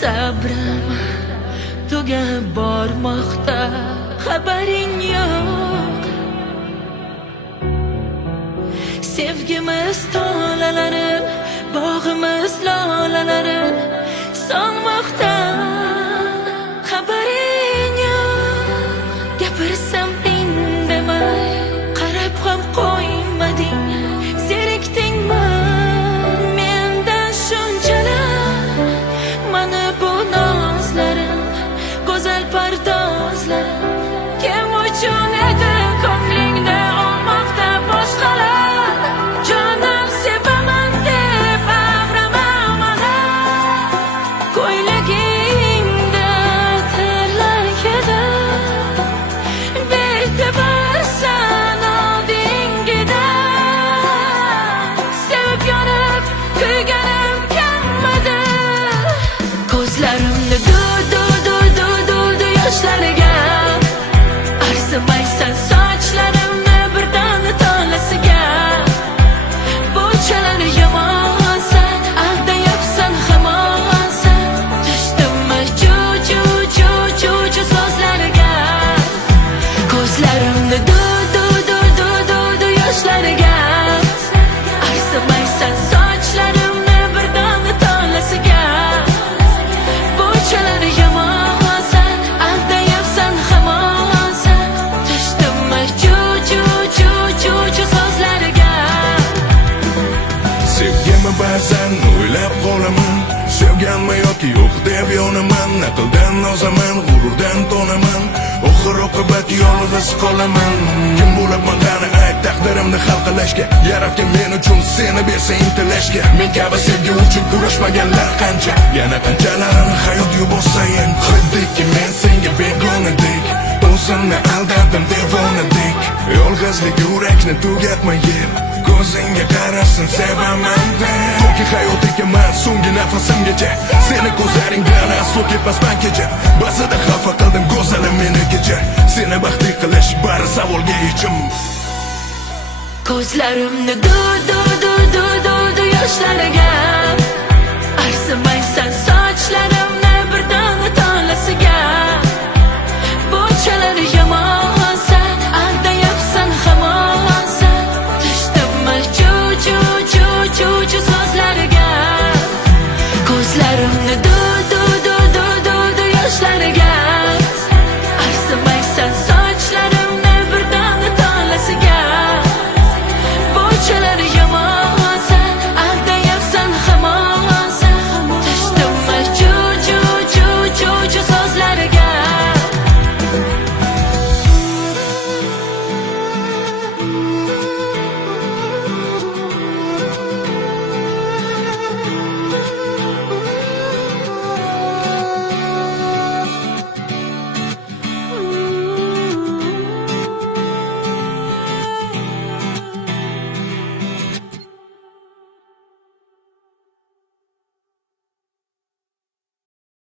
Sabrim tugab bormoqda, xabaring yo'q. Sevgimiz tolalarim, bog'imiz lolalarim solmoqda, xabaring yo'q. Gapirsam indamay, qarab ham qo'ymading. Zerikdingmi mendan shunchalar? Mana bu nozlarim, go'zal pardozlarim kim uchun edi ko'nglingda olmoqda boshqalar? Jonim sevaman deb avramamalar, ko'ylagingda terlar edi, be'tabarsan oldingida. Sevib yonib kuyganim kammidi, ko'zlarimni du yoshlarga arzimaysan, sochlarimni birdan tolasiga. Bunchalar yomonsan, aldayapsan hamonsan, tushdimmi ju so'zlarga. Ko'zlarimni du yoshlarga arzimaysan, sochlarimni birdan tolasiga. Bunchalar yomonsan, aldayapsan hamonsan, tushdimmi ju so'zlarga. Sevgimi ba'zan o'ylab qolaman, sevganmi yoki yo'q deb yonaman. Aqldan ozaman, g'ururdan tonaman, oxir oqibat yolg'iz qolaman. Kim bo'libman qani ayt taqdirimni hal qilishga, yaratgan men uchun seni bersa intilishga. Men kabi sevgi uchun kurashmaganlar qancha, yana qanchalari hayot yuborsayin. Xiddiki men senga begonadek, o'zimni aldadim devonadek. Yolg'izlik yurakni tugatmayib, ko'zingga qarasin sevaman deb. To'ki hayot ekaman so'nggi nafasimgacha, seni ko'zlaring bilan aslo ketmasman kecha. Ba'zida xafa qildim go'zalim meni kecha, seni baxtli qilish bari savolga yechim. Ko'zlarimni du yoshlarga arzimaysan, sochlarim